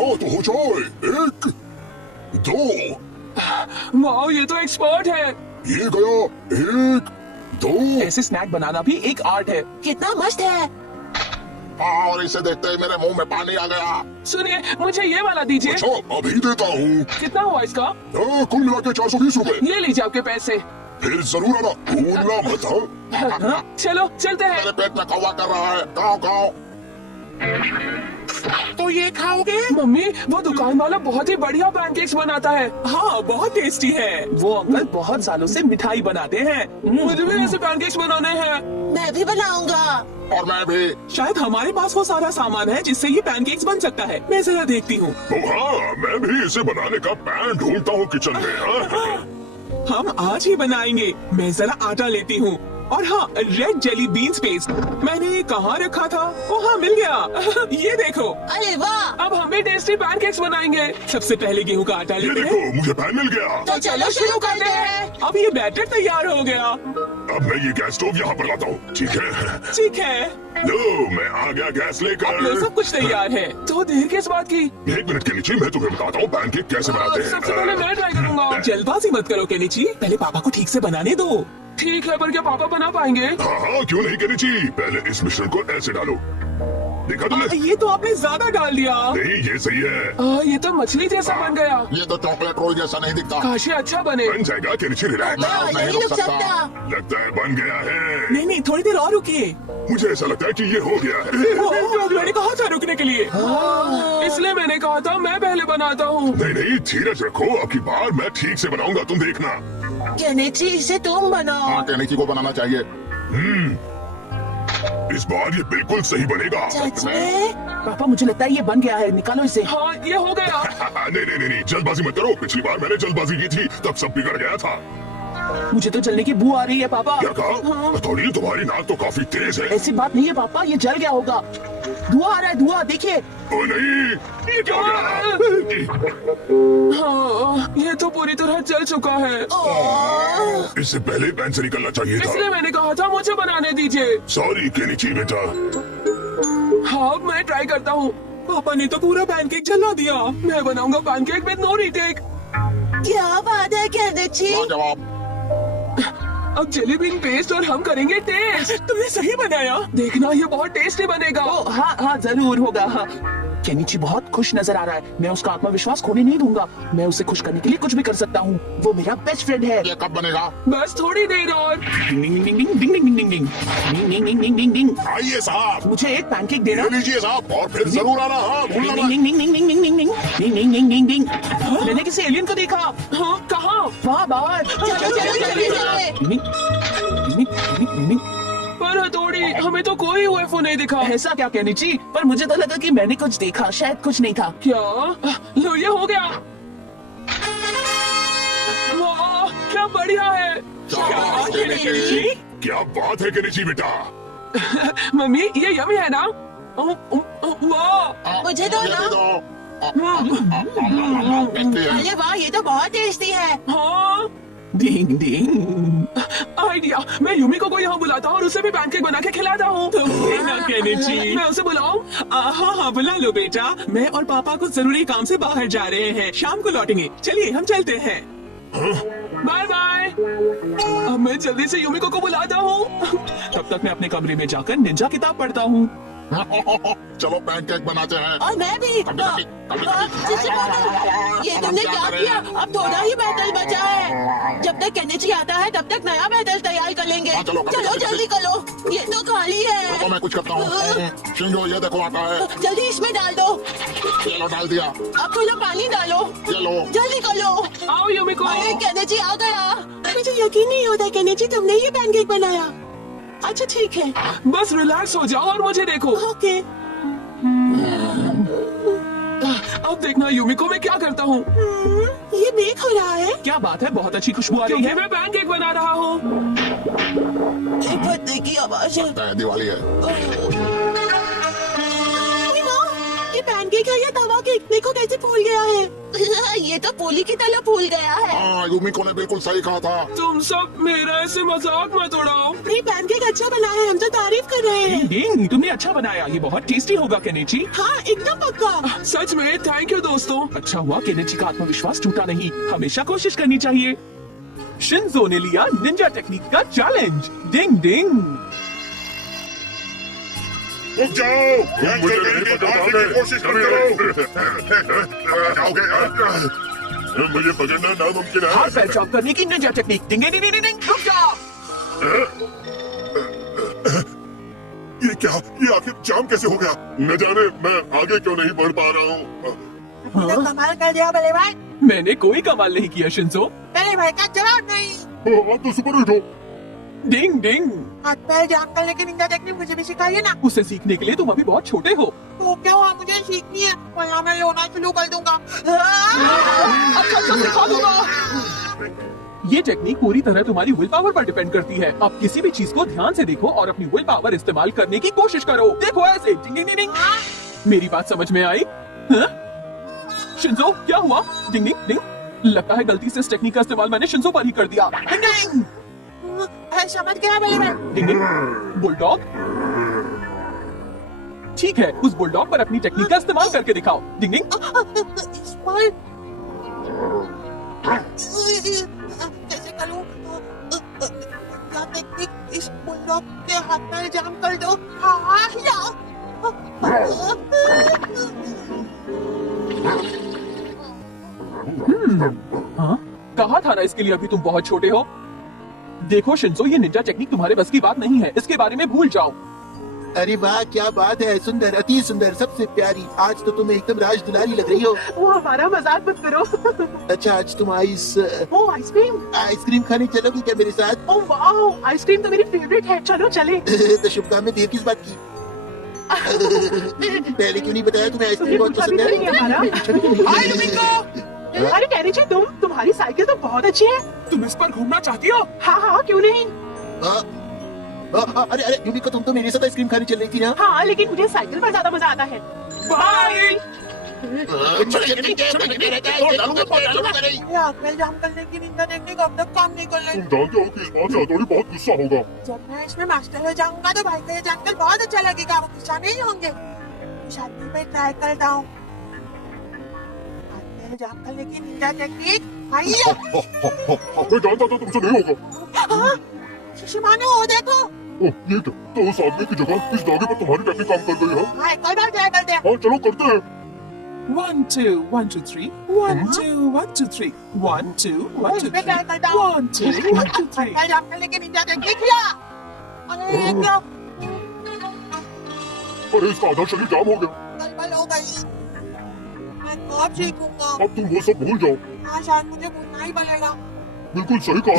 हाँ तो हो जाए। 1 2 वाह, ये तो एक्सपर्ट है। ये गया। 1 2। ऐसे स्नैक बनाना भी एक आर्ट है। कितना मस्त है। और इसे देखते ही मेरे मुंह में पानी आ गया। सुनिए, मुझे ये वाला दीजिए। अच्छा अभी देता हूँ। कितना हुआ इसका? कुल मिला के 420 रुपए। ये लीजिए आपके पैसे। फिर जरूर आना, भूलना मत। हाँ, चलो चलते हैं। मेरे पेट में कौवा कर रहा है। खाओ खाओ। तो ये खाओगे? मम्मी, वो दुकान वाला बहुत ही बढ़िया पैनकेक्स बनाता है। हाँ, बहुत टेस्टी है। वो अंकल बहुत सालों से मिठाई बनाते हैं। मुझे भी ऐसे पैनकेक्स बनाने हैं। मैं भी बनाऊंगा। और मैं भी। शायद हमारे पास वो सारा सामान है जिससे ये पैनकेक्स बन सकता है। मैं जरा देखती हूँ। हाँ, मैं भी इसे बनाने का पैन ढूंढता हूँ किचन में। हम आज ही बनाएंगे। मैं जरा आटा लेती हूँ। और हाँ, रेड जेली बीन्स पेस्ट मैंने ये कहाँ रखा था? ओह हाँ, मिल गया। ये देखो। अरे वाह। अब हम भी टेस्टी पैनकेक्स बनाएंगे। सबसे पहले गेहूं का आटा ये लेते हैं। देखो, मुझे पैन मिल गया। तो चलो शुरू करते हैं। अब ये बैटर तैयार हो गया। अब मैं ये गैस स्टोव यहाँ पर लाता हूँ। ठीक है। ठीक है, लो, मैं आ गया गैस लेकर। ये सब कुछ तैयार है। तो देर किस बात की? 1 मिनट के नीचे मैं तुम्हें बताता हूँ पैनकेक कैसे बनाते हैं। सबसे पहले मैं ट्राई करूंगा। जल्दबाजी मत करो केनिची, पहले पापा को ठीक से बनाने दो। ठीक है, पर क्या पापा बना पाएंगे? हाँ, क्यों नहीं करनी चाहिए। पहले इस मिश्रण को ऐसे डालो। देखा तुमने? ये तो आपने ज्यादा डाल दिया। नहीं, ये सही है। ये तो मछली जैसा बन गया। ये तो चॉकलेट रोल जैसा नहीं दिखता। काश ये अच्छा बने। बन जाएगा कि नीचे रिलैक्स। हाँ, नहीं रुक सकता। लगता है बन गया है। नहीं नहीं, थोड़ी देर और रुकिए। मुझे ऐसा लगता है कि ये हो गया है। मैंने कहा था रुकने के लिए। इसलिए मैंने कहा था मैं पहले बनाता हूँ। नहीं नहीं, धीरज रखो। अब की बार मैं ठीक से बनाऊंगा, तुम देखना। केनिची, इसे तुम बनाओ। केनिची को बनाना चाहिए। इस बार ये बिल्कुल सही बनेगा। सच में? पापा, मुझे लगता है ये बन गया है। निकालो इसे। हाँ, ये हो गया। नहीं नहीं नहीं, जल्दबाजी मत करो। पिछली बार मैंने जल्दबाजी की थी, तब सब बिगड़ गया था। मुझे तो जलने की बू आ रही है पापा। क्या कहा? थोड़ी, तुम्हारी नाक तो काफी तेज है। ऐसी बात नहीं है पापा, ये जल गया होगा। धुआं आ रहा है, धुआं देखिए। ओ नहीं, ये क्या हो गया? हाँ, ये तो पूरी तरह जल चुका है। इससे पहले पैन से निकलना चाहिए था। इसलिए मैंने कहा था मुझे बनाने दीजिए। सॉरी केनिची बेटा। हाँ, मैं ट्राई करता हूँ। पापा ने तो पूरा पैनकेक जला दिया। मैं बनाऊंगा पैनकेक विद नो रीटेक। क्या बात है केनिची? जवाब। अब जेली बीन पेस्ट और हम करेंगे टेस्ट। तुमने सही बनाया। देखना, ये बहुत टेस्टी बनेगा। हाँ हाँ, जरूर होगा। हाँ। केनिची बहुत खुश नजर आ रहा है। मैं उसका आत्मविश्वास खोने नहीं दूंगा। मैं उसे खुश करने के लिए कुछ भी कर सकता हूँ। वो मेरा बेस्ट फ्रेंड है। ये कब बनेगा? बस थोड़ी देर और। डिंग डिंग डिंग डिंग डिंग डिंग डिंग डिंग डिंग डिंग डिंग डिंग डिंग। आइए साहब। मुझे एक पैनकेक देना। ले लीजिए साहब, और फिर जरूर आना। हाँ, भूलना मत। डिंग डिंग डिंग डिंग डिंग डिंग डिंग डिंग डिंग डिंग डिंग डिंग। मैंने किसी एलियन को देखा। हाँ, कहाँ? वहाँ बाहर। चलो चलो जल्दी चलो। पर हथौड़ी, हमें तो कोई यूएफओ नहीं दिखा। ऐसा क्या केनिची? पर मुझे तो लगा कि मैंने कुछ देखा, शायद कुछ नहीं था। क्या? लो, ये हो गया। वाह, क्या बढ़िया है। क्या बात है केनिची बेटा। मम्मी, ये यमी है ना? वाह। मुझे दो ना। अरे वाह, ये तो बहुत टेस्टी है। हाँ। डिंग डिंग। आइडिया, मैं यूमिको को यहाँ बुलाता हूँ और उसे भी पैनकेक बना के खिलाता हूँ। केनिची, मैं उसे बुलाऊं? हाँ हाँ, बुला लो बेटा। मैं और पापा को जरूरी काम से बाहर जा रहे हैं। शाम को लौटेंगे। चलिए हम चलते हैं। Bye bye. अब मैं जल्दी से यूमिको को बुलाता हूँ। तब तक मैं अपने कमरे में जाकर निंजा किताब पढ़ता हूँ। चलो पैनकेक बनाते हैं। और मैं भी। ये तुमने क्या किया? अब थोड़ा ही बैटल बचा है। जब तक केनिची आता है तब तक नया बैटल तैयार कर लेंगे। चलो जल्दी करो। ये तो खाली है। तो मैं कुछ करता हूँ। शिंजो, ये देखो आता है। जल्दी इसमें डाल दो। चलो डाल दिया। अब थोड़ा पानी डालो। ये लो। जल्दी करो। आओ यूमिको। अरे केनिची आ गया। मुझे यकीन नहीं होता केनिची, तुमने ये पैनकेक बनाया। अच्छा ठीक है, बस रिलैक्स हो जाओ और मुझे देखो। ओके। अब देखना यूमिको, मैं क्या करता हूँ। ये बेक हो रहा है। क्या बात है, बहुत अच्छी खुशबू आ रही है। मैं पैनकेक बना रहा हूँ। फटने की आवाज है। दिवाली है। ये पैनकेक ये क्या, ये तवा केक देखो कैसे फूल गया है। ये तो पोली की तरह फूल गया है। हाँ, यूमिको ने बिल्कुल सही कहा था। तुम सब मेरा ऐसे मजाक मत उड़ाओ। नहीं, पैनकेक अच्छा बना है, हम तो तारीफ कर रहे हैं। डिंग, तुमने अच्छा बनाया, ये बहुत टेस्टी होगा केनेची। हाँ, एकदम पक्का। सच में थैंक यू दोस्तों। अच्छा हुआ केनेची का आत्मविश्वास टूटा नहीं, हमेशा कोशिश करनी चाहिए। शिंजो ने लिया निंजा टेक्निक का चैलेंज। डिंग डिंग। रुक जाओ, मुझे नहीं पता था, कोशिश करो। जाओगे? मुझे पकड़ना नामुमकिन है। हाथ पैर चॉप करने की निंजा टेक्निक। डिंग डिंग डिंग डिंग। रुक जाओ। ये क्या, ये आखिर जाम कैसे हो गया? न जाने मैं आगे क्यों नहीं बढ़ पा रहा हूँ। तो कमाल कर दिया बड़े भाई। मैंने कोई कमाल नहीं किया शिंजो। बड़े भाई का जवाब नहीं। आप तो सुपर हिट हो। डिंग डिंग। हाथ पैर जाम करने की निंजा टेक्निक मुझे भी सिखाइए ना। उसे सीखने के लिए तुम अभी बहुत छोटे हो। तो क्या हुआ, मुझे सीखनी है, वरना मैं रोना शुरू कर दूंगा। अच्छा सिखा दूंगा। ये टेक्निक पूरी तरह तुम्हारी विल पावर पर डिपेंड करती है। अब किसी भी चीज को ध्यान से देखो और अपनी विल पावर इस्तेमाल करने की कोशिश करो। देखो ऐसे। डिंग डिंग डिंग। मेरी बात समझ में आई? हाँ? शिंजो क्या हुआ? डिंग डिंग डिंग। लगता है गलती से इस टेक्निक का इस्तेमाल मैंने शिंजो पर ही कर दिया। डिंग डिंग। समझ गया बड़े भाई। डिंग डिंग। बुलडॉग। ठीक है, उस बुलडॉग पर अपनी टेक्निक का इस्तेमाल करके दिखाओ। डिंग डिंग। कैसे करूं? क्या टेक्निक इस बुलडॉग के हाथ पैर जाम कर दो। हाँ, हाँ? कहा था ना इसके लिए अभी तुम बहुत छोटे हो। देखो शिंजो, ये निंजा टेक्निक तुम्हारे बस की बात नहीं है, इसके बारे में भूल जाओ। अरे वाह, क्या बात है, सुंदर, अति सुंदर, सबसे प्यारी। आज तो तुम एकदम राज दुलारी लग रही हो। वो हमारा मजाक मत करो। अच्छा, आज तुम ओह, आइसक्रीम खाने चलोगी क्या मेरे साथ? ओह वाह, आइसक्रीम तो मेरी फेवरेट है, चलो चले। तो शुभकामनाएं, में देर किस बात की? पहले क्यों नहीं बताया तुम्हें आइसक्रीम बहुत पसंद है? अरे कैनेची, तुम्हारी साइकिल तो बहुत अच्छी है। तुम इस पर घूमना चाहती हो? हाँ, क्यों नहीं। अरे अरे यूमिको, तुम तो मेरे साथ आइसक्रीम खाने चल रही थी ना? हाँ, लेकिन मुझे साइकिल पर ज्यादा मजा आता है। बाय। जाम करने की निंजा टेक्निक अब तक काम नहीं कर रही। तुम जानते हो कि इस बात से हथौड़ी बहुत गुस्सा होगा। जब मैं इसमें मास्टर हो जाऊंगा तो भाई को ये जानकर बहुत अच्छा लगेगा, वो गुस्सा नहीं होंगे। शादी पे ट्राई करता हूँ जाम करने की निंजा टेक्निक। मैं जानता था तुमसे नहीं होगा। शिशिमानो, देखो। ओह, ये क्या? तो उस आदमी की जगह इस धागे पर तुम्हारी टेक्निक काम कर गई है। हाँ, एक और बार ट्राई करते हैं। हाँ, चलो करते हैं। 1 2 1 2 3 1 2 1 2 3 1 2 1 2 इसमें ट्राई 3 करता हूँ। 1 2 1 2 3। जाम करने की निंजा टेक्निक किया। अरे ये क्या, अरे इसका आधा शरीर जाम हो गया। गड़बड़ हो गई। मैं कब सीखूंगा? अब तुम वो सब भूल जाओ। हाँ, शायद मुझे भूलना ही पड़ेगा। बिल्कुल सही कहा।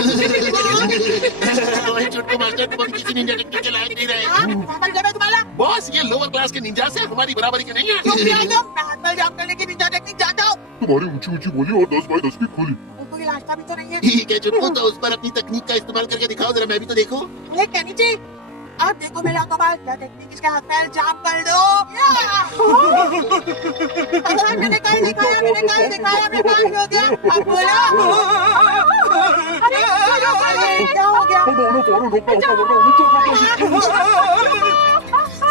छोटू मास्टर, तुम अभी किसी निंजा टेक्निक के लायक नहीं रहे। हाँ, मतलब है तुम्हारा। बॉस, ये लोअर क्लास के निंजा से हमारी बराबरी के नहीं है। तुम भी आ जाओ, मैं हाथ पैर जाम करने की निंजा टेक्निक जानता हूँ। तुम्हारी ऊंची ऊंची बोली और 10 बाई 10 की खोली। कोई रास्ता भी तो नहीं है। ठीक है छोटू, तो उस पर अपनी तकनीक का इस्तेमाल करके दिखाओ जरा, मैं भी तो देखूं। अरे कैनेची, अब देखो मेरा कमाल। क्या टेक्निक, इसके हाथ पैर जाम कर दो। मैंने कल दिखाया, मैं कल हो गया। अब बोलो। अरे क्या हो गया?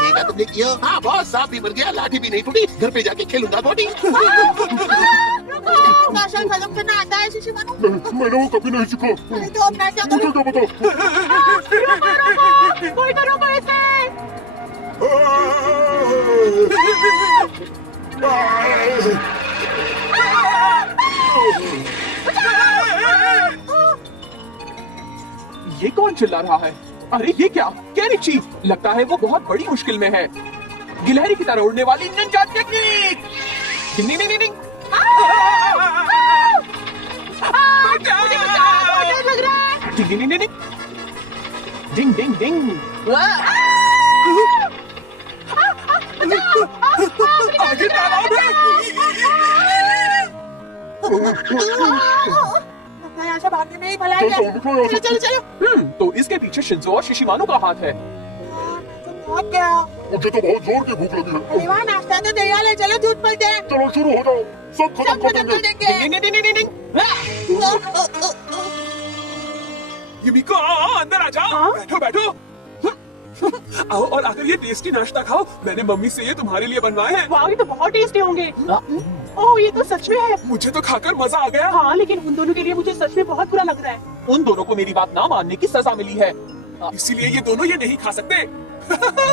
देखा तुमने किया? हाँ बॉस, सांप भी मर गया, लाठी भी नहीं टूटी। घर पे जाके खेलूंगा बॉडी। भाषण खत्म करना आता है शिशिमानो? मैंने वो कभी नहीं सीखा। अरे तो अब मैं क्या मुझे करूं? क्या पता? कोई तो रोको इसे। ये कौन चिल्ला रहा है? अरे ये क्या? केनिची, लगता है वो बहुत बड़ी मुश्किल में है। गिलहरी की तरह उड़ने वाली निंजा टेक्निक। डिंग डिंग डिंग डिंग। लग रहा है। डिंग डिंग डिंग डिंग डिंग डिंग डिंग। आगे तालाब है। यहाँ से भागने में ही भलाई है। चलो चलो चलो। तो इसके पीछे शिंजो और शिशिमानो का हाथ है। तुम भाग गया। मुझे तो बहुत जोर की भूख लगी है। अरे वाह, नाश्ता तो तैयार है, चलो दूध पलते हो जाओ, सब खत्म सब कर खत्म देंगे। कर देंगे। युमिको अंदर आ जाओ, बैठो बैठो। आओ और आकर ये टेस्टी नाश्ता खाओ। मैंने मम्मी से ये तुम्हारे लिए बनवाए हैं। वाह, ये तो बहुत टेस्टी होंगे। ओह, ये तो सच में है। मुझे तो खाकर मजा आ गया। हाँ, लेकिन उन दोनों के लिए मुझे सच में बहुत बुरा लग रहा है। उन दोनों को मेरी बात ना मानने की सजा मिली है। इसीलिए ये दोनों ये नहीं खा सकते।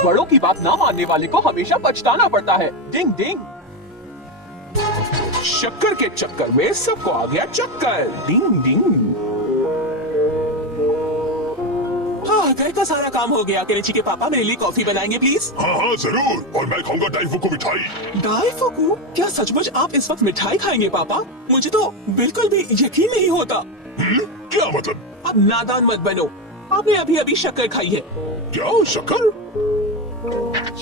बड़ों की बात ना मानने वाले को हमेशा पछताना पड़ता है। डिंग डिंग। शक्कर के चक्कर में सबको आ गया चक्कर। डिंग डिंग। हाँ, घर का सारा काम हो गया। केनिची के पापा मेरे लिए कॉफी बनाएंगे प्लीज। हाँ हाँ जरूर, और मैं खाऊंगा डाइफुकू मिठाई। डाइफुकू? क्या सचमुच आप इस वक्त मिठाई खाएंगे पापा? मुझे तो बिल्कुल भी यकीन नहीं होता। क्या मतलब? अब नादान मत बनो। आपने अभी अभी शक्कर खाई है। क्या शक्कर?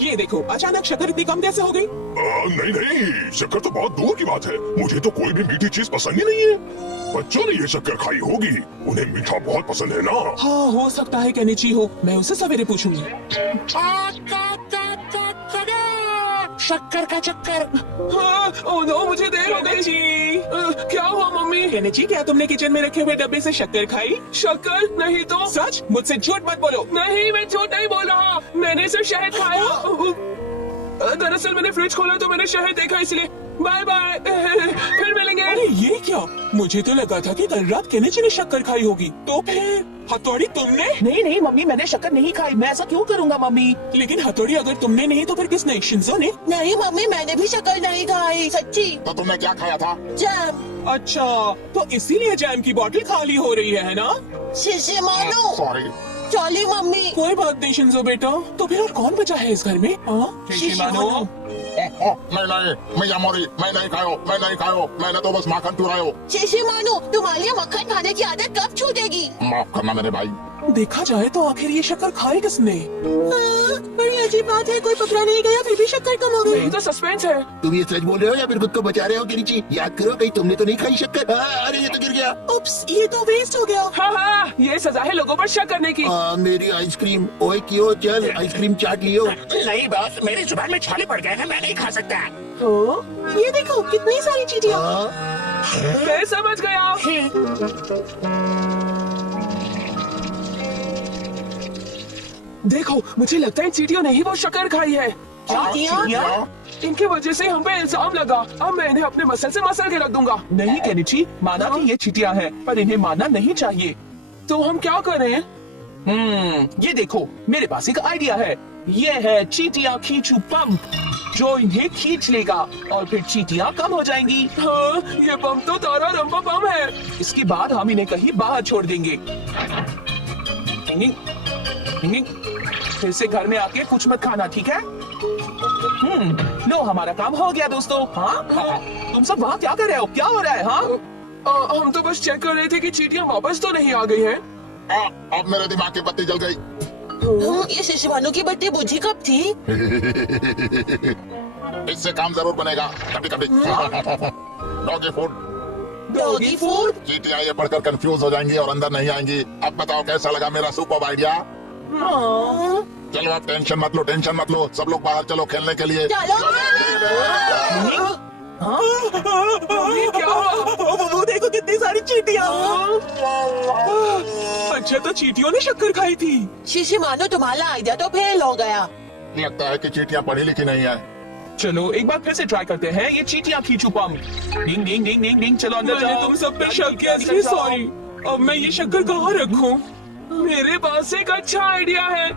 ये देखो, अचानक शक्कर इतनी कम कैसे हो गई? नहीं नहीं, शक्कर तो बहुत दूर की बात है। मुझे तो कोई भी मीठी चीज पसंद ही नहीं है। बच्चों ने ये शक्कर खाई होगी, उन्हें मीठा बहुत पसंद है ना। हाँ, हो सकता है केनिची हो। मैं उसे सवेरे पूछूंगी। शक्कर का चक्कर। हाँ, ओह नो, मुझे देर हो गई जी। क्या हुआ मम्मी? केनिची, क्या तुमने किचन में रखे हुए डब्बे से शक्कर खाई? शक्कर? नहीं तो। सच? मुझसे झूठ मत बोलो। नहीं, मैं झूठ नहीं बोल रहा। मैंने सिर्फ शहद खाया। दरअसल मैंने फ्रिज खोला तो मैंने शहद देखा, इसलिए। बाय बाय, फिर मिलेंगे। अरे ये क्या? मुझे तो लगा था कि कल रात केनिची ने शक्कर खाई होगी। तो फिर हथौड़ी तुमने? नहीं नहीं मम्मी, मैंने शक्कर नहीं खाई। मैं ऐसा क्यों करूँगा मम्मी? लेकिन हथौड़ी अगर तुमने नहीं तो फिर किसने? शिंजो ने? नहीं मम्मी, मैंने भी शक्कर नहीं खाई, सच्ची। तो तुमने क्या खाया था? जैम। अच्छा, तो इसीलिए जैम की बोतल खाली हो रही है ना? शीशे मानो। सॉरी। चौली मम्मी। कोई बात नहीं शिंजो बेटा। तो फिर और कौन बचा है इस घर में? हाँ? शिशिमानो। मैं नहीं खायो, मैंने तो बस माखन चुरायो। शीशे मानो, तुम्हारे लिए मक्खन खाने की आदत कब छूटेगी? माफ करना मेरे भाई। देखा जाए तो आखिर ये शक्कर खाई किसने? बड़ी अजीब बात है, कोई पकड़ा नहीं गया फिर भी शक्कर कम हो गई। तो सस्पेंस है। तुम ये सच बोल रहे हो या फिर खुद को बचा रहे हो केनिची? याद करो, कहीं तुमने तो नहीं खाई शक्कर? अरे ये तो गिर गया। उप्स, ये तो वेस्ट हो गया। हाँ, ये सजा है लोगों पर शक करने की। मेरी आइसक्रीम। ओए क्यों, चल आइसक्रीम चाट लियो। नहीं बॉस, मेरी जुबान में छाले पड़ गए हैं, मैं नहीं खा सकता। ये देखो कितनी सारी चीटियाँ। मैं समझ गया। देखो, मुझे लगता है चीटियों ने ही वो शक्कर खाई है। चीटियाँ? इनकी वजह से हम पे इल्जाम लगा। अब मैं इन्हें अपने मसल से मसल के रख दूंगा। नहीं केनिची, माना कि ये चीटियां हैं, पर इन्हें मानना नहीं चाहिए। तो हम क्या करें? ये देखो, मेरे पास एक आइडिया है। ये है चीटियां खींचू पंप, जो इन्हें खींच लेगा और फिर चीटियां कम हो जाएंगी। हाँ, ये बम तो तारा रंपा बम है। इसके बाद हम इन्हें कहीं बाहर छोड़ देंगे। हिंगिंग, हिंगिंग। फिर से घर में आके कुछ मत खाना, ठीक है? लो, हमारा काम हो गया दोस्तों। हाँ, तुम सब वहाँ क्या कर रहे हो? क्या हो रहा है? हाँ, हम तो बस चेक कर रहे थे कि चीटियां वापस तो नहीं आ गई हैं। अब मेरे दिमाग की बत्ती जल गई। ये शिशिमानो की बत्ती बुझी कब थी? इससे काम जरूर बनेगा कभी कभी। Doggy food. Doggy food? चीटियां ये पढ़कर कंफ्यूज हो जाएंगी और अंदर नहीं आएंगी। अब बताओ कैसा लगा मेरा सुपर आइडिया? चलो आप टेंशन मत लो, सब लोग बाहर चलो खेलने के लिए। चलो। ये क्या हुआ? वो देखो कितनी सारी चीटियां। अच्छा, तो चीटियों ने शक्कर खाई थी। शिशिमानो, तुम्हारा आइडिया तो फेल हो गया। लगता है कि चीटियां पढ़ी लिखी नहीं है। चलो एक बार फिर से ट्राई करते हैं। ये चीटियां खींचू पंप। डिंग डिंग डिंग डिंग डिंग। चलो अंदर मैंने जाओ। तुम सब पे शक किया, इसलिए सॉरी। अब मैं ये शक्कर कहाँ रखूं? मेरे पास एक अच्छा आइडिया है।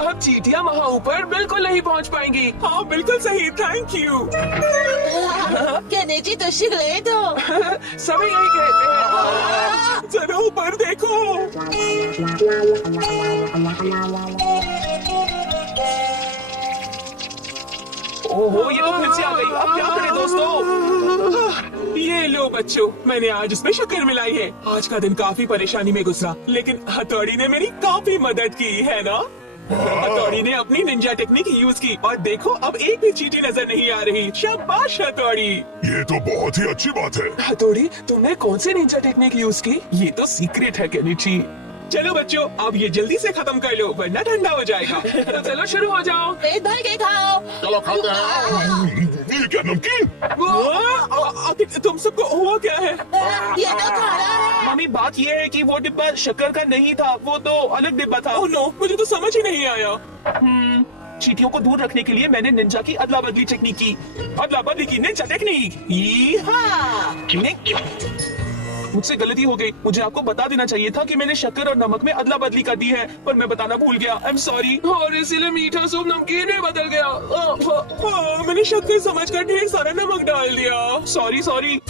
अब चीटियां वहाँ ऊपर बिल्कुल नहीं पहुँच पाएंगी। हाँ, बिल्कुल सही, थैंक यू। केनिची तो सीख गए तो। सभी यही कहते हैं। जरा ऊपर देखो। ओहो, ये तो फिर से आ गई। अब क्या करें दोस्तों? ये लो बच्चों, मैंने आज इसमें शक्कर मिलाई है। आज का दिन काफी परेशानी में गुजरा, लेकिन हथौड़ी ने मेरी काफी मदद की है ना? हथौड़ी ने अपनी निंजा टेक्निक यूज की और देखो, अब एक भी चीटी नजर नहीं आ रही। शाबाश हथौड़ी। ये तो बहुत ही अच्छी बात है। हथौड़ी, तुमने कौन सी निंजा टेक्निक यूज की? ये तो सीक्रेट है केनिची। चलो बच्चों, अब ये जल्दी से खत्म कर लो वरना ठंडा हो जाएगा। तो चलो शुरू हो जाओ। पेट भर के खाओ। चलो खाते हैं। ये क्या नमकीन? तुम सबको हुआ क्या है? ये तो खाना है। मम्मी बात ये है कि वो डिब्बा शक्कर का नहीं था, वो तो अलग डिब्बा था। ओह नो, मुझे तो समझ ही नहीं आया। चींटियों को दूर रखने के लिए मैंने निंजा की अदला बदली टेक्निक की। अदला बदली की निंजा टेक्निक। मुझसे गलती हो गई। मुझे आपको बता देना चाहिए था कि मैंने शक्कर और नमक में अदला बदली कर दी है, पर मैं बताना भूल गया। I am sorry. और इसीलिए मीठा सूप नमकीन में बदल गया। मैंने शक्कर समझकर ढेर सारा नमक डाल दिया। सॉरी।